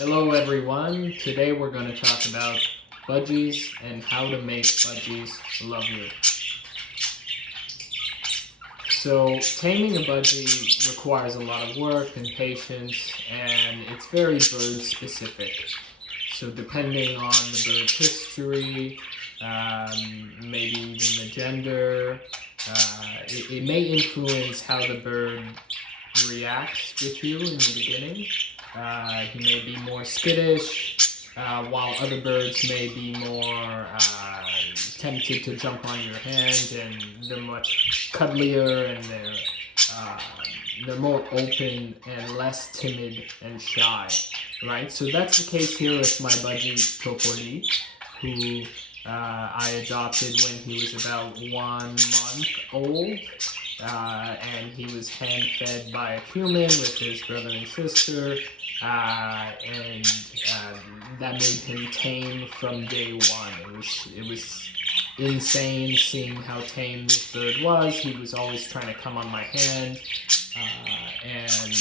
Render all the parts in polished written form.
Hello everyone, today we're going to talk about budgies and how to make budgies love you. So taming a budgie requires a lot of work and patience, and it's very bird specific. So depending on the bird's history, maybe even the gender, it may influence how the bird reacts with you in the beginning. He may be more skittish, while other birds may be more tempted to jump on your hand, and they're much cuddlier, and they're more open and less timid and shy, right? So that's the case here with my budgie Topoli, who I adopted when he was about 1 month old. And he was hand-fed by a human with his brother and sister, and that made him tame from day one. It was insane seeing how tame this bird was. He was always trying to come on my hand, and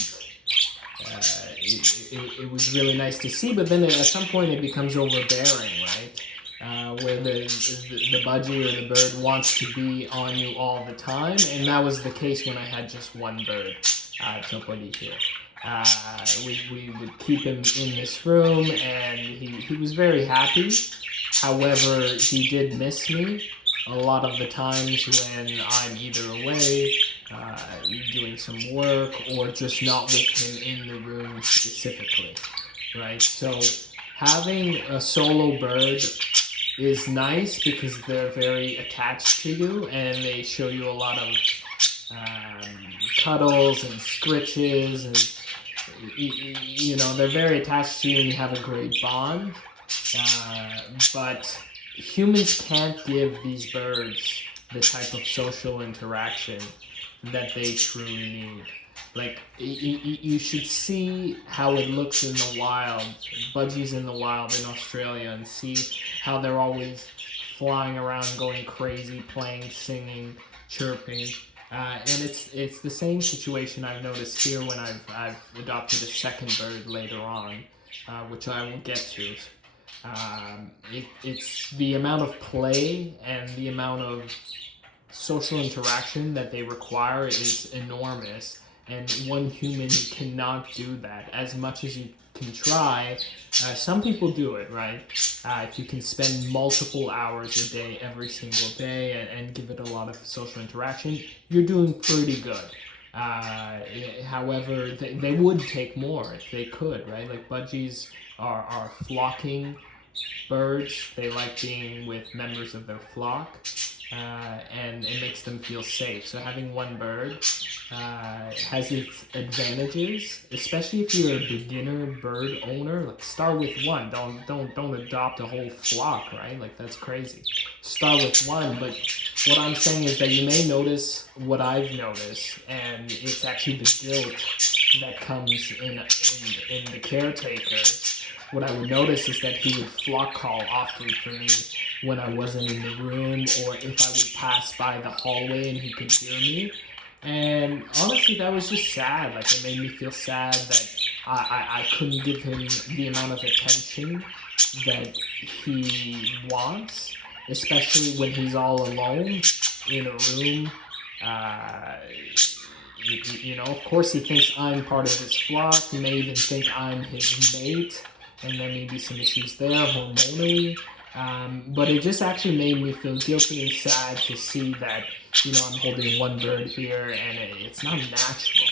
it was really nice to see, but then at some point it becomes overbearing, right? Where the budgie or the bird wants to be on you all the time, and that was the case when I had just one bird, Topoli here. We would keep him in this room, and he was very happy. However, he did miss me a lot of the times when I'm either away, doing some work, or just not with him in the room specifically, right? So having a solo bird is nice because they're very attached to you, and they show you a lot of cuddles and scritches, and they're very attached to you, and you have a great bond. But humans can't give these birds the type of social interaction that they truly need. Like, you should see how it looks in the wild, budgies in the wild in Australia, and see how they're always flying around, going crazy, playing, singing, chirping. And it's the same situation I've noticed here when I've adopted a second bird later on, which I will get to. It's the amount of play and the amount of social interaction that they require is enormous. And one human cannot do that. As much as you can try, some people do it, right? If you can spend multiple hours a day, every single day, and give it a lot of social interaction, you're doing pretty good. However, they would take more if they could, right? Like, budgies are flocking birds. They like being with members of their flock. And it makes them feel safe. So having one bird has its advantages, especially if you're a beginner bird owner. Like, start with one. Don't adopt a whole flock, right? Like, that's crazy. Start with one. But what I'm saying is that you may notice what I've noticed, and it's actually the guilt that comes in the caretaker. What I would notice is that he would flock call often for me when I wasn't in the room, or if I would pass by the hallway and he could hear me. And honestly, that was just sad. Like, it made me feel sad that I couldn't give him the amount of attention that he wants, especially when he's all alone in a room. Of course he thinks I'm part of his flock. He may even think I'm his mate, and there may be some issues there hormonally. But it just actually made me feel guilty and sad to see that, I'm holding one bird here, and it's not natural.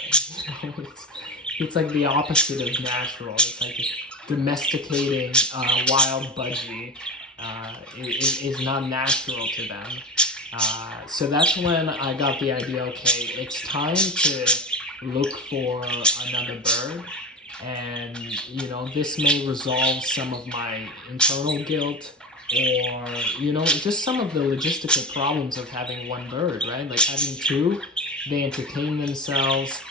It's like the opposite of natural. It's like domesticating wild budgie is not natural to them. So that's when I got the idea, okay, it's time to look for another bird. And, this may resolve some of my internal guilt, or, just some of the logistical problems of having one bird, right? Like, having two, they entertain themselves,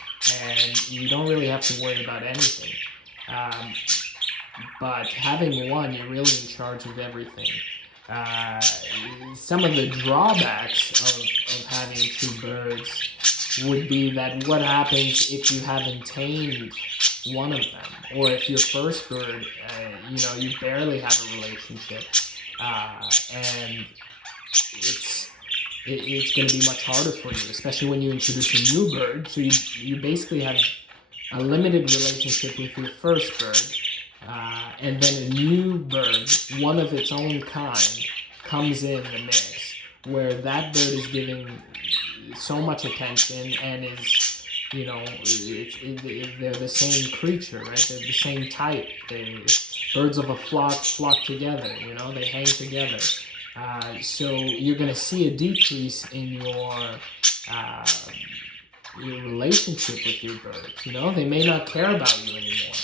and you don't really have to worry about anything. But having one, you're really in charge of everything. Some of the drawbacks of having two birds would be that what happens if you haven't tamed one of them. Or if your first bird, you barely have a relationship, and it's going to be much harder for you, especially when you introduce a new bird. So you basically have a limited relationship with your first bird, and then a new bird, one of its own kind, comes in the mix, where that bird is giving so much attention and is, they're the same creature, right? They're the same type. Birds of a flock together, they hang together. So you're going to see a decrease in your relationship with your birds. They may not care about you anymore.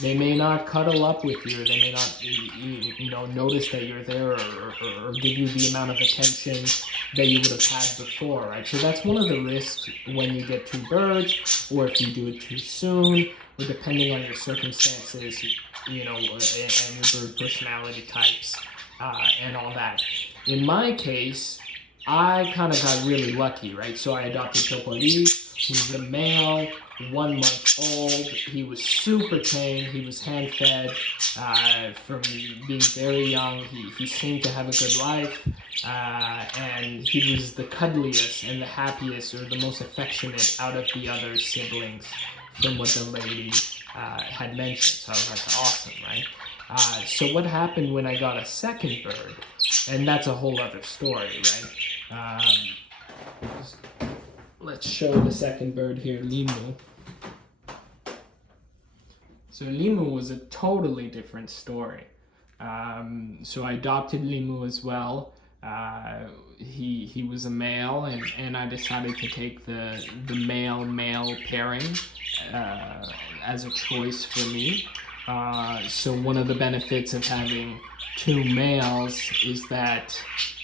They may not cuddle up with you. They may not, notice that you're there or give you the amount of attention that you would have had before, right? So that's one of the risks when you get two birds, or if you do it too soon, or depending on your circumstances, and your bird personality types, and all that. In my case, I kind of got really lucky, right? So I adopted Topoli, who's a male, 1 month old. He was super tame. He was hand-fed from being very young. He seemed to have a good life, and he was the cuddliest and the happiest, or the most affectionate out of the other siblings, from what the lady had mentioned. So I was like, awesome, right? So what happened when I got a second bird, and that's a whole other story, right? Let's show the second bird here, Lemu. So Lemu was a totally different story. So I adopted Lemu as well. He was a male, and I decided to take the male pairing as a choice for me. So one of the benefits of having two males is that,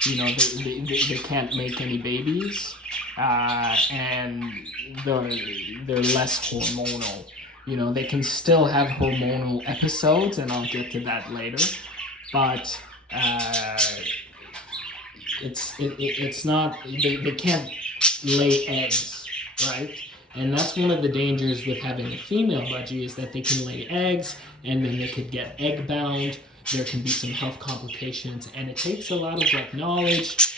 they can't make any babies, and they're less hormonal. They can still have hormonal episodes, and I'll get to that later, but it's not, they can't lay eggs, right? And that's one of the dangers with having a female budgie, is that they can lay eggs, and then they could get egg bound. There can be some health complications, and it takes a lot of knowledge,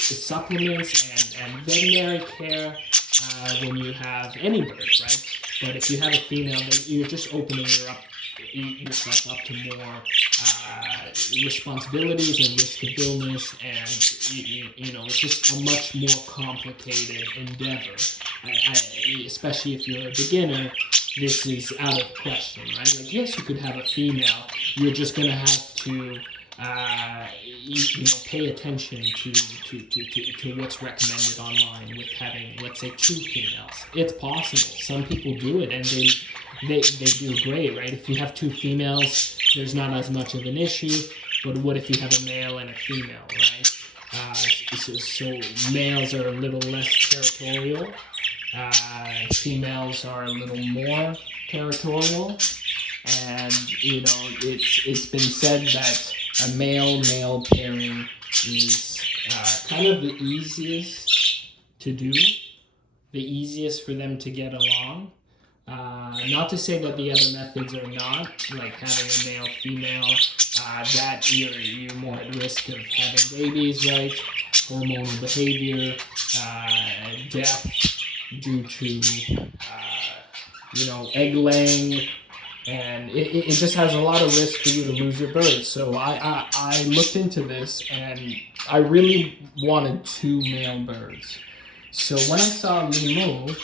supplements, and veterinary care when you have any bird, right? But if you have a female, you're just opening yourself up to more responsibilities and risk of illness, and it's just a much more complicated endeavor. Especially if you're a beginner, this is out of question, right? Like, yes, you could have a female. You're just going to have to pay attention to what's recommended online with having, let's say, two females. It's possible. Some people do it, and they do great, right? If you have two females, there's not as much of an issue. But what if you have a male and a female, right? So males are a little less territorial. Females are a little more territorial. And, it's been said that a male-male pairing is kind of the easiest to do, the easiest for them to get along. Not to say that the other methods are not, like having a male-female, that you're more at risk of having babies, right? Hormonal behaviour, death due to, egg laying. And it just has a lot of risk for you to lose your birds. So I looked into this, and I really wanted two male birds. So when I saw Lemu,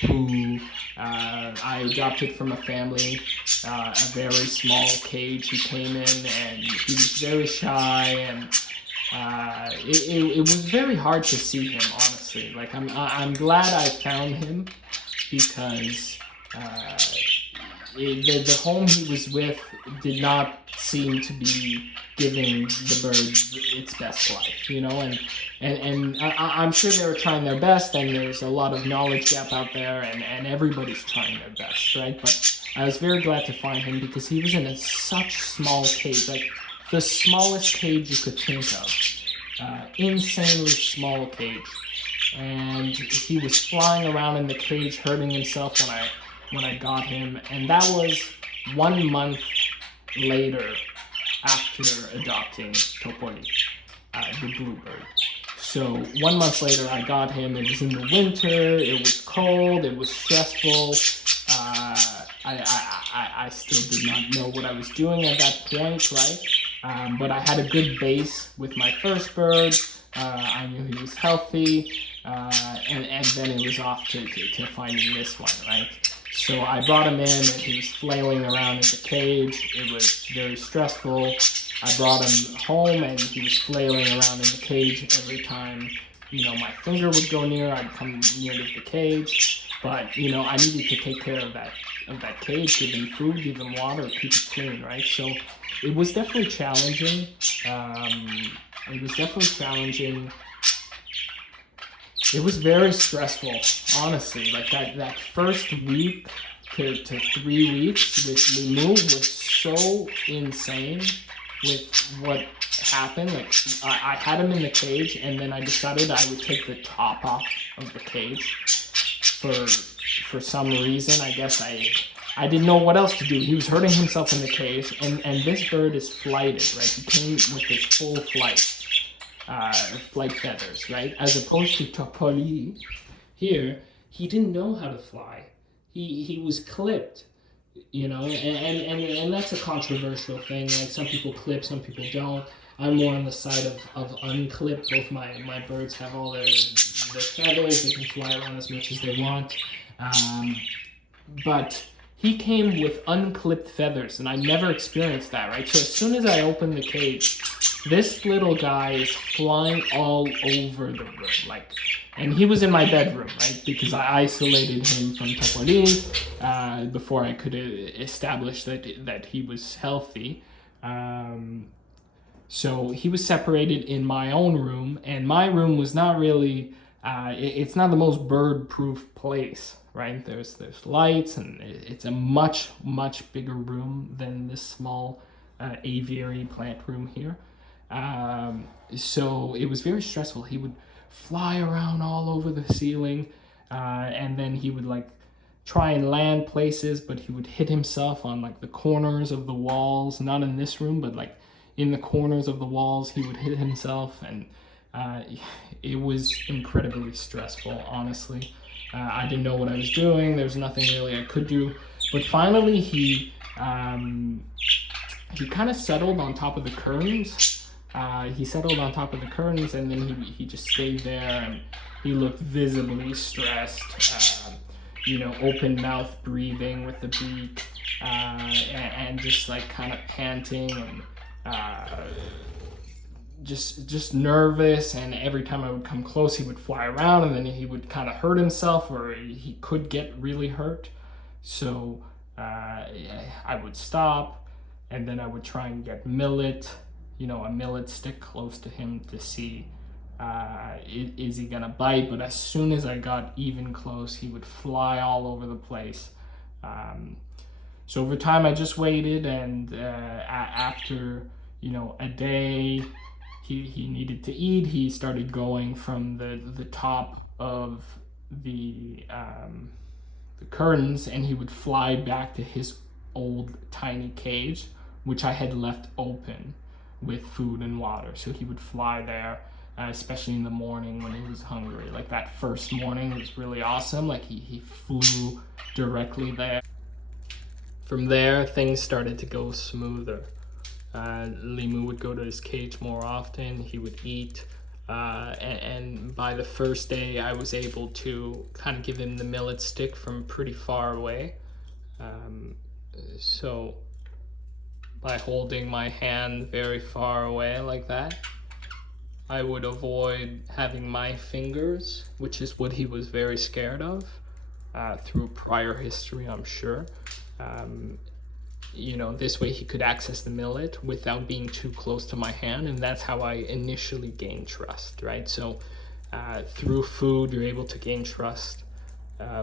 who I adopted from a family, a very small cage, he came in, and he was very shy, and it was very hard to see him, honestly. Like, I'm glad I found him, because the home he was with did not seem to be giving the bird its best life, and I'm sure they were trying their best, and there's a lot of knowledge gap out there, and everybody's trying their best, right? But I was very glad to find him, because he was in such small cage, like the smallest cage you could think of, insanely small cage, and he was flying around in the cage, hurting himself when when I got him, and that was 1 month later after adopting Topoli, the bluebird. So 1 month later I got him. It was in the winter, it was cold, it was stressful. I still did not know what I was doing at that point, right? But I had a good base with my first bird. I knew he was healthy, and then it was off to finding this one, right? So I brought him in, and he was flailing around in the cage. It was very stressful. I brought him home, and he was flailing around in the cage every time, my finger would go near. I'd come near to the cage, but I needed to take care of that cage, give him food, give him water, keep it clean, right? So it was definitely challenging. It was very stressful, honestly. Like that first week to 3 weeks with Lemu was so insane with what happened. Like I had him in the cage, and then I decided I would take the top off of the cage for some reason. I guess I didn't know what else to do. He was hurting himself in the cage, and this bird is flighted, right? He came with his full flight feathers, right? As opposed to Topoli, here, he didn't know how to fly. He was clipped, and that's a controversial thing. Like, some people clip, some people don't. I'm more on the side of unclipped. Both my birds have all their feathers. They can fly around as much as they want. But he came with unclipped feathers, and I never experienced that, right? So as soon as I opened the cage, this little guy is flying all over the room, and he was in my bedroom, right? Because I isolated him from Topoli before I could establish that he was healthy. So he was separated in my own room, and my room was not really, it's not the most bird-proof place, right? There's lights, and it's a much, much bigger room than this small aviary plant room here. So it was very stressful. He would fly around all over the ceiling, and then he would try and land places, but he would hit himself on the corners of the walls, not in this room, but in the corners of the walls. He would hit himself, and it was incredibly stressful, honestly. I didn't know what I was doing. There's nothing really I could do, but finally he kind of settled on top of the curtains. He settled on top of the curtains, and then he just stayed there, and he looked visibly stressed, open mouth breathing with the beak, and just kind of panting, and just nervous. And every time I would come close, he would fly around, and then he would kind of hurt himself, or he could get really hurt. So I would stop, and then I would try and get millet, a millet stick close to him to see is he gonna bite. But as soon as I got even close, he would fly all over the place. So over time I just waited, and after a day he needed to eat, he started going from the top of the curtains, and he would fly back to his old tiny cage, which I had left open with food and water. So he would fly there, especially in the morning when he was hungry. That first morning was really awesome. He flew directly there. From there, things started to go smoother. Lemu would go to his cage more often. He would eat, and by the first day I was able to kind of give him the millet stick from pretty far away. So by holding my hand very far away like that, I would avoid having my fingers, which is what he was very scared of, through prior history, I'm sure. This way he could access the millet without being too close to my hand, and that's how I initially gained trust, right? So through food, you're able to gain trust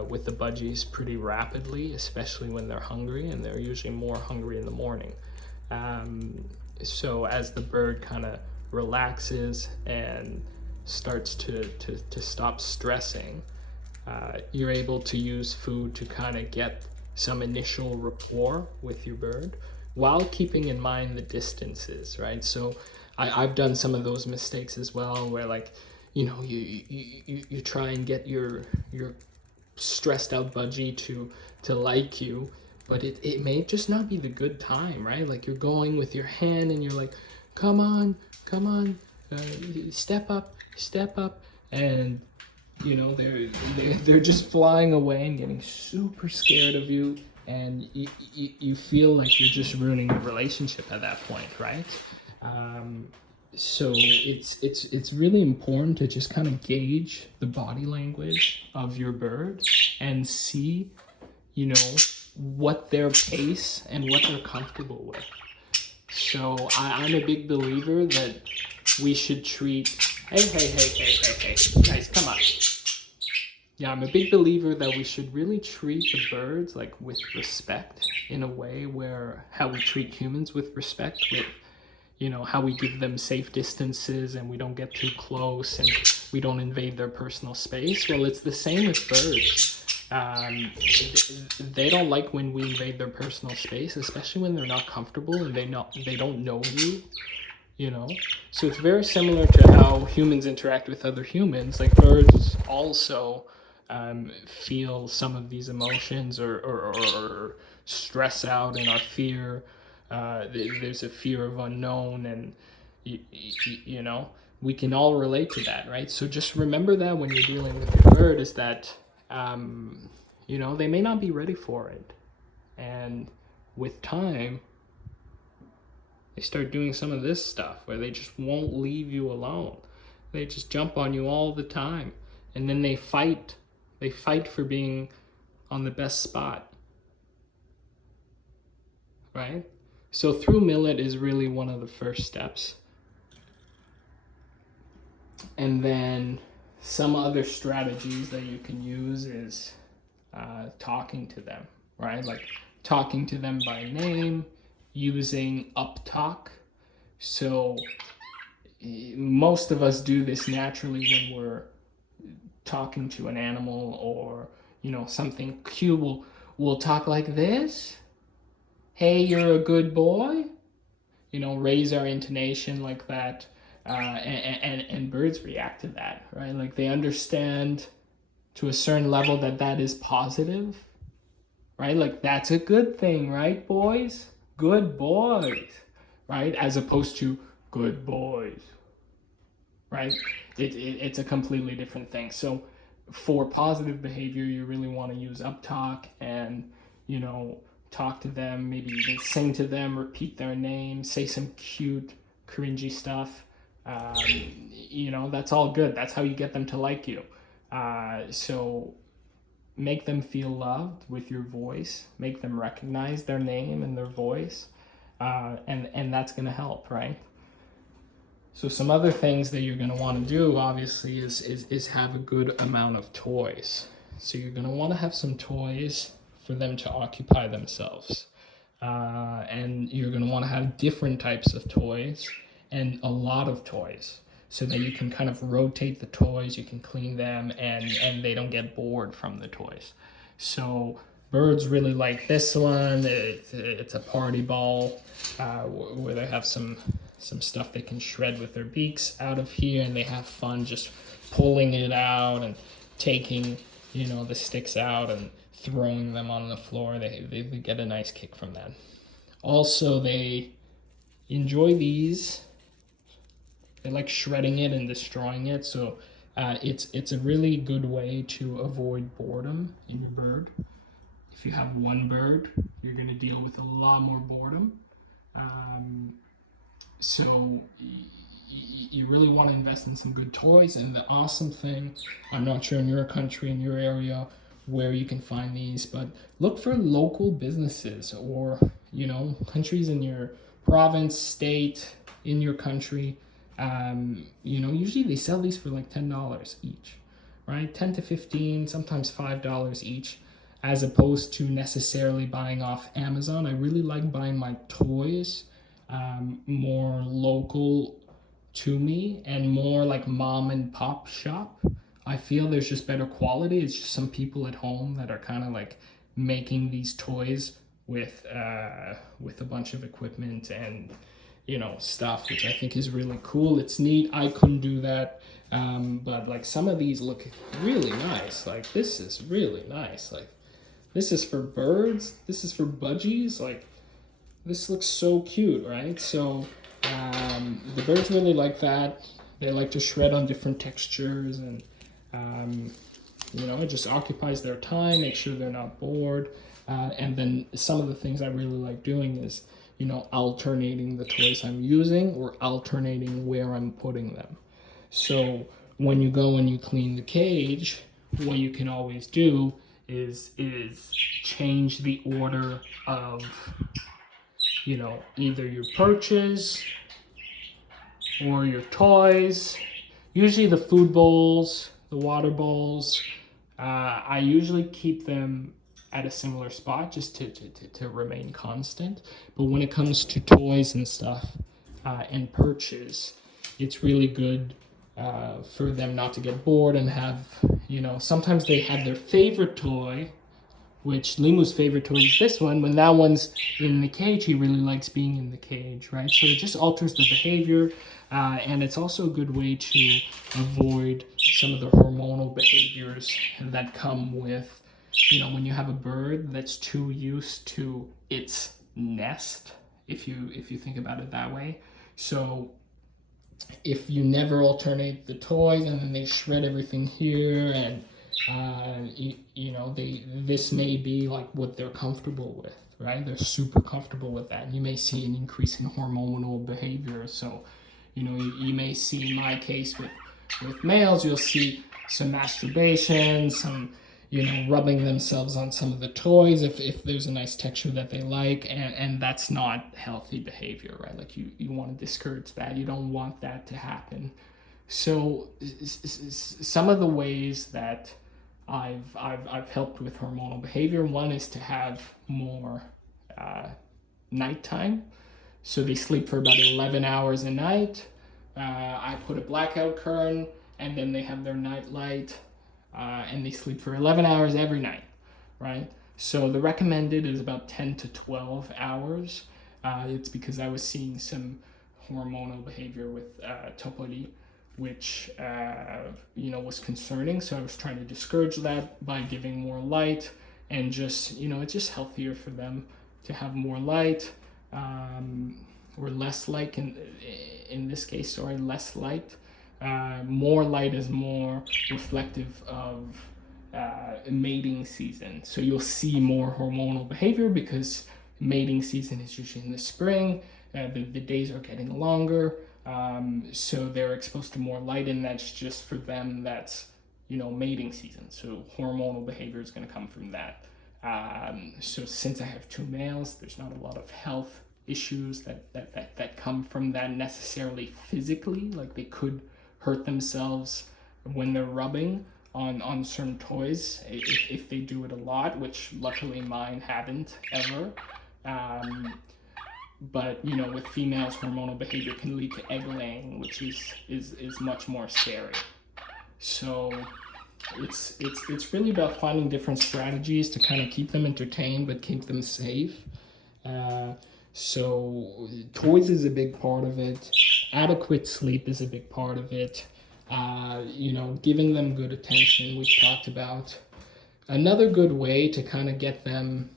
with the budgies pretty rapidly, especially when they're hungry, and they're usually more hungry in the morning. So as the bird kind of relaxes and starts to stop stressing, you're able to use food to kind of get some initial rapport with your bird while keeping in mind the distances, right? So I've done some of those mistakes as well, where like, you know, you try and get your stressed out budgie to like you, but it may just not be the good time, right? Like you're going with your hand and you're like, come on, step up, and you know they're just flying away and getting super scared of you, and you feel like you're just ruining the relationship at that point, right? So it's really important to just kind of gauge the body language of your bird and see, you know, what their pace and what they're comfortable with. So I'm a big believer that we should treat, hey, guys, come on. Yeah, I'm a big believer that we should really treat the birds like with respect, in a way where how we treat humans with respect, with, you know, how we give them safe distances and we don't get too close and we don't invade their personal space. Well, it's the same with birds. They don't like when we invade their personal space, especially when they're not comfortable and they don't know you, you know. So it's very similar to how humans interact with other humans. Like birds also feel some of these emotions or stress out and are fear. There's a fear of unknown, and you know, we can all relate to that, right? So just remember that when you're dealing with your bird, is that you know, they may not be ready for it, and with time they start doing some of this stuff where they just won't leave you alone. They just jump on you all the time, and then they fight for being on the best spot, right? So through millet is really one of the first steps. And then some other strategies that you can use is talking to them, right? Like talking to them by name, using up talk. So most of us do this naturally when we're talking to an animal or, you know, something cute. We'll talk like this. Hey, you're a good boy. You know, raise our intonation like that. And birds react to that, right? Like they understand to a certain level that that is positive, right? Like that's a good thing, right, boys? Good boys, right? As opposed to good boys, right? It's a completely different thing. So for positive behavior, you really want to use up talk and, you know, talk to them, maybe even sing to them, repeat their name, say some cute, cringy stuff. You know, that's all good. That's how you get them to like you. So make them feel loved with your voice, make them recognize their name and their voice, and that's going to help, right? So some other things that you're going to want to do, obviously, is have a good amount of toys. So you're going to want to have some toys for them to occupy themselves. And you're going to want to have different types of toys and a lot of toys, so that you can kind of rotate the toys, you can clean them, and they don't get bored from the toys. So birds really like this one. It's a party ball where they have some stuff they can shred with their beaks out of here, and they have fun just pulling it out and taking, you know, the sticks out and throwing them on the floor. They get a nice kick from that. Also, they enjoy these. They like shredding it and destroying it. So it's a really good way to avoid boredom in your bird. If you have one bird, you're going to deal with a lot more boredom. So you really want to invest in some good toys. And the awesome thing, I'm not sure in your country, in your area, where you can find these, but look for local businesses or, you know, countries in your province, state, in your country. You know, usually they sell these for like $10 each, right? 10 to 15, sometimes $5 each, as opposed to necessarily buying off Amazon. I really like buying my toys more local to me and more like mom and pop shop. I feel there's just better quality. It's just some people at home that are kind of like making these toys with a bunch of equipment and, you know, stuff, which I think is really cool. It's neat. I couldn't do that, but like some of these look really nice. Like this is really nice. Like this is for birds. This is for budgies. Like this looks so cute, right? So the birds really like that. They like to shred on different textures, and you know, it just occupies their time, make sure they're not bored. And then some of the things I really like doing is, you know, alternating the toys I'm using or alternating where I'm putting them. So when you go and you clean the cage, what you can always do is change the order of, you know, either your perches or your toys. Usually the food bowls, the water bowls, I usually keep them at a similar spot just to remain constant. But when it comes to toys and stuff and perches, it's really good for them not to get bored and have, you know, sometimes they have their favorite toy, which Lemu's favorite toy is this one. When that one's in the cage, he really likes being in the cage, right? So it just alters the behavior, and it's also a good way to avoid some of the hormonal behaviors that come with, you know, when you have a bird that's too used to its nest, if you think about it that way. So if you never alternate the toys and then they shred everything here, and you know, this may be like what they're comfortable with, right? They're super comfortable with that. And you may see an increase in hormonal behavior. So, you know, you may see, in my case with males, you'll see some masturbation, some, you know, rubbing themselves on some of the toys if there's a nice texture that they like, and that's not healthy behavior, right? Like you want to discourage that. You don't want that to happen. So some of the ways that I've helped with hormonal behavior, one is to have more nighttime. So they sleep for about 11 hours a night. I put a blackout curtain, and then they have their night light, and they sleep for 11 hours every night, right? So the recommended is about 10 to 12 hours. It's because I was seeing some hormonal behavior with Topoli, which you know, was concerning. So I was trying to discourage that by giving more light, and just, you know, it's just healthier for them to have more light, or less light in this case, sorry, less light. More light is more reflective of mating season. So you'll see more hormonal behavior because mating season is usually in the spring. The days are getting longer. So they're exposed to more light, and that's just for them, that's, you know, mating season. So hormonal behavior is going to come from that. So since I have two males, there's not a lot of health issues that come from that necessarily physically. Like they could hurt themselves when they're rubbing on certain toys if they do it a lot, which luckily mine haven't ever. But, you know, with females, hormonal behavior can lead to egg laying, which is much more scary. So it's really about finding different strategies to kind of keep them entertained but keep them safe. So toys is a big part of it. Adequate sleep is a big part of it. You know, giving them good attention, we've talked about. Another good way to kind of get them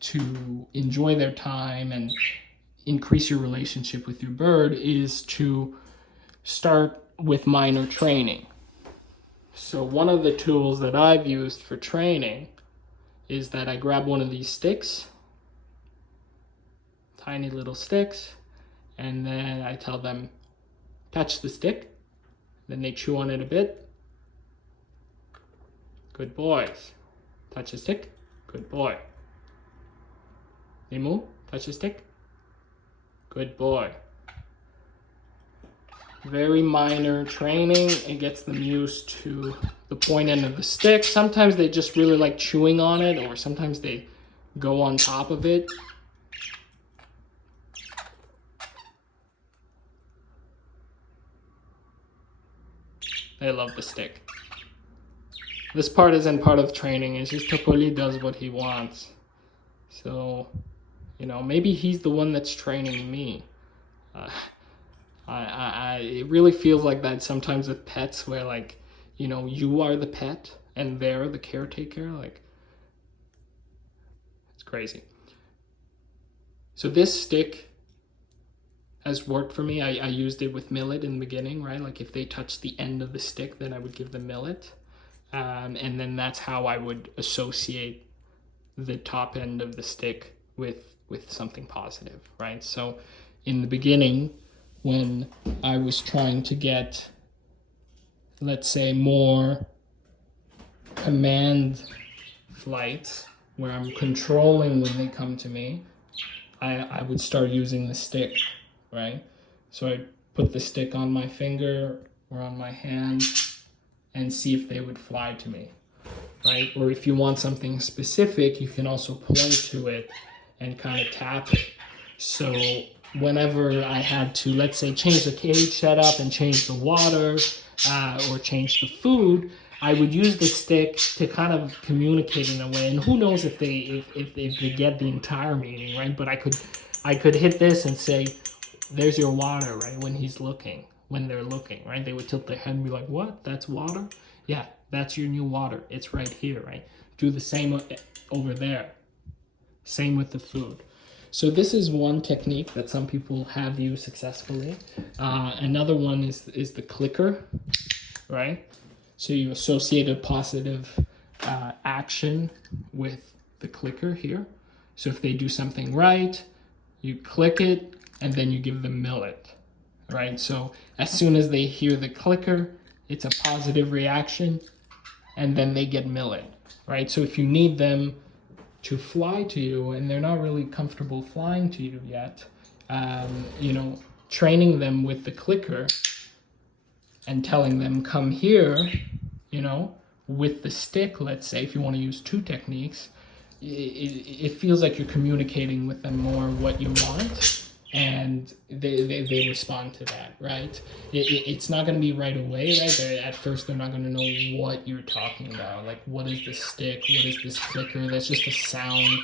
to enjoy their time and increase your relationship with your bird is to start with minor training. So one of the tools that I've used for training is that I grab one of these sticks, tiny little sticks, and then I tell them, touch the stick. Then they chew on it a bit. Good boys. Touch the stick. Good boy. Lemu, touch the stick. Good boy. Very minor training. It gets them used to the point end of the stick. Sometimes they just really like chewing on it, or sometimes they go on top of it. They love the stick. This part isn't part of training. It's just Topoli does what he wants. So, you know, maybe he's the one that's training me. It really feels like that sometimes with pets, where like, you know, you are the pet and they're the caretaker. Like, it's crazy. So this stick has worked for me. I used it with millet in the beginning, right? Like if they touch the end of the stick, then I would give them millet. And then that's how I would associate the top end of the stick with something positive, right? So in the beginning, when I was trying to get, let's say, more command flights, where I'm controlling when they come to me, I would start using the stick, right? So I put the stick on my finger or on my hand and see if they would fly to me, right? Or if you want something specific, you can also point to it and kind of tap it. So whenever I had to, let's say, change the cage setup and change the water or change the food, I would use the stick to kind of communicate in a way. And who knows if they get the entire meaning, right? But I could hit this and say, "There's your water," right? When they're looking, right? They would tilt their head and be like, "What? That's water? Yeah, that's your new water. It's right here," right? Do the same over there. Same with the food. So this is one technique that some people have used successfully. Another one is the clicker, right? So you associate a positive action with the clicker here. So if they do something right, you click it and then you give them millet, right? So as soon as they hear the clicker, it's a positive reaction and then they get millet, right? So if you need them to fly to you and they're not really comfortable flying to you yet, you know, training them with the clicker and telling them, "Come here," you know, with the stick, let's say, if you want to use two techniques, it feels like you're communicating with them more what you want, and they respond to that, right? It's not going to be right away, right? At first, they're not going to know what you're talking about. Like, what is this stick? What is this clicker? That's just a sound.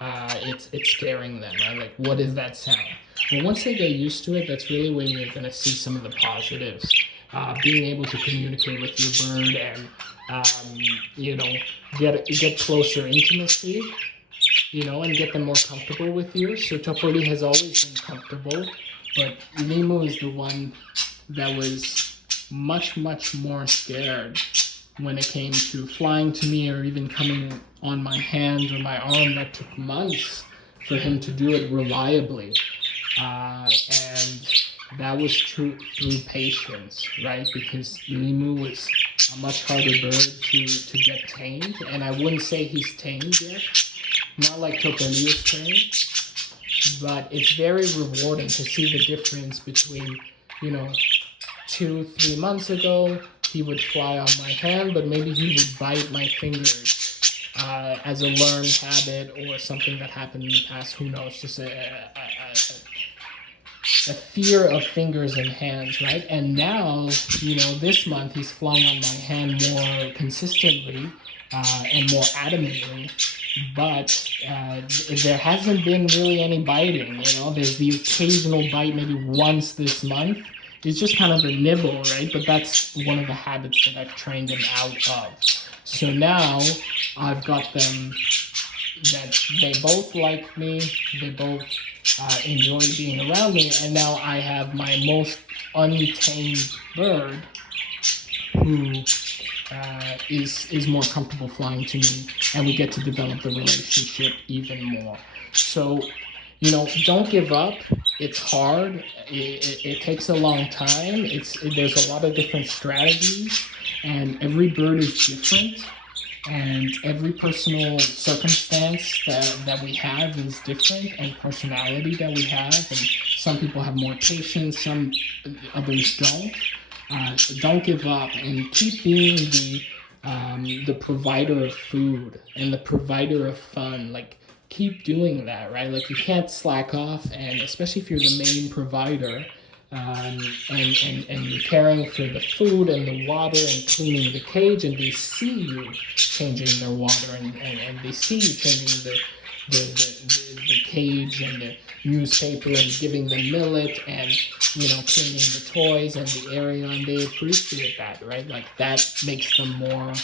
It's scaring them, right? Like, what is that sound? But once they get used to it, that's really when you're going to see some of the positives. Being able to communicate with your bird and, you know, get closer intimacy, you know, and get them more comfortable with you. So Topoli has always been comfortable, but Lemu is the one that was much, much more scared when it came to flying to me or even coming on my hand or my arm. That took months for him to do it reliably. And that was true through patience, right? Because Lemu was a much harder bird to get tamed, and I wouldn't say he's tamed yet. Not like Topoli is tamed, but it's very rewarding to see the difference between, you know, 2-3 months ago, he would fly on my hand, but maybe he would bite my fingers as a learned habit or something that happened in the past. Who knows? Just a fear of fingers and hands, right? And now, you know, this month he's flying on my hand more consistently and more adamantly, but there hasn't been really any biting, you know? There's the occasional bite maybe once this month. It's just kind of a nibble, right? But that's one of the habits that I've trained him out of. So now I've got them that they both like me, they both enjoy being around me, and now I have my most untamed bird who is more comfortable flying to me, and we get to develop the relationship even more. So, you know, don't give up. It's hard. It takes a long time. There's a lot of different strategies, and every bird is different. And every personal circumstance that we have is different, and personality that we have. And some people have more patience, some others don't. Don't give up, and keep being the provider of food and the provider of fun. Like, keep doing that, right? Like, you can't slack off, and especially if you're the main provider, and you're caring for the food and the water and cleaning the cage, and they see you changing their water, and they see you changing the cage and the newspaper and giving them millet and cleaning the toys and the area, and they appreciate that, right? Like that makes them more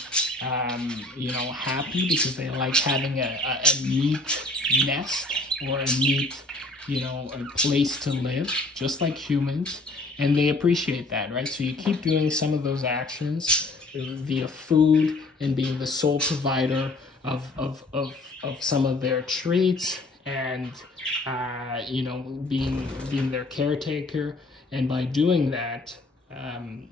happy, because they like having a neat nest or a neat a place to live, just like humans, and they appreciate that, right? So you keep doing some of those actions via food and being the sole provider of some of their treats, and being their caretaker. And by doing that,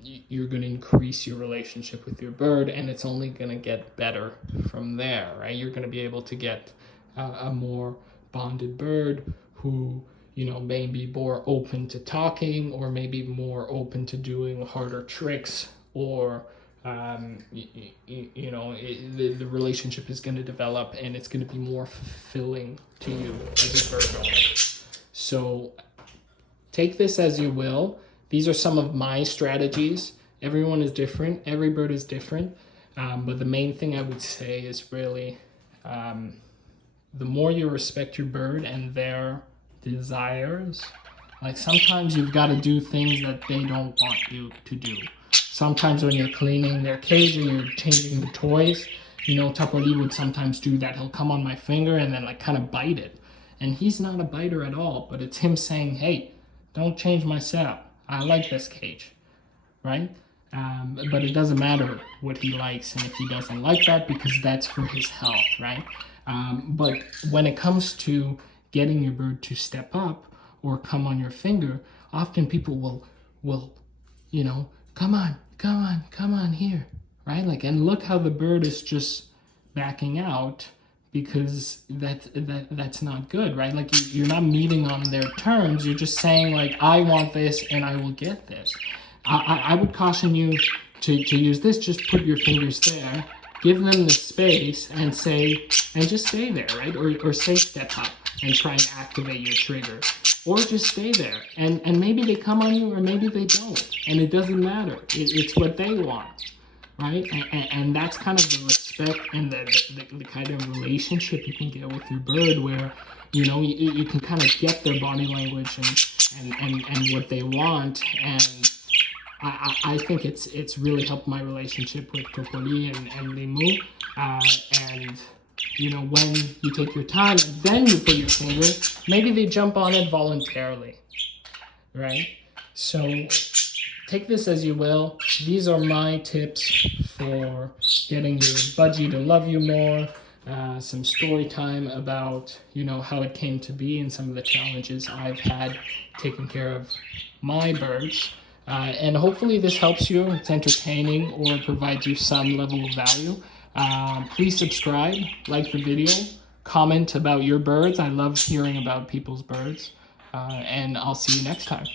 you're going to increase your relationship with your bird, and it's only going to get better from there, right? You're going to be able to get a more bonded bird who may be more open to talking, or maybe more open to doing harder tricks, or the relationship is going to develop, and it's going to be more fulfilling to you as a bird owner. So take this as you will. These are some of my strategies. Everyone is different. Every bird is different. But the main thing I would say is really the more you respect your bird and their desires, like sometimes you've got to do things that they don't want you to do. Sometimes when you're cleaning their cage or you're changing the toys, Topoli would sometimes do that. He'll come on my finger and then like kind of bite it. And he's not a biter at all, but it's him saying, hey, don't change my setup. I like this cage, right? But it doesn't matter what he likes and if he doesn't like that, because that's for his health, right? But when it comes to getting your bird to step up or come on your finger, often people will come on here, right? Like, and look how the bird is just backing out, because that's not good, right? Like you're not meeting on their terms. You're just saying like, I want this and I will get this. I would caution you to use this. Just put your fingers there, give them the space, and just stay there, right? Or say step up and try and activate your trigger, or just stay there. And maybe they come on you, or maybe they don't, and it doesn't matter. It's what they want, right? And that's kind of the respect and the kind of relationship you can get with your bird, where you can kind of get their body language and what they want. And I think it's really helped my relationship with Topoli and Lemu. And when you take your time and then you put your finger, maybe they jump on it voluntarily, right? So take this as you will. These are my tips for getting your Budgie to love you more. Some story time about how it came to be and some of the challenges I've had taking care of my birds. And hopefully this helps you. It's entertaining or provides you some level of value. Please subscribe, like the video, comment about your birds. I love hearing about people's birds. And I'll see you next time.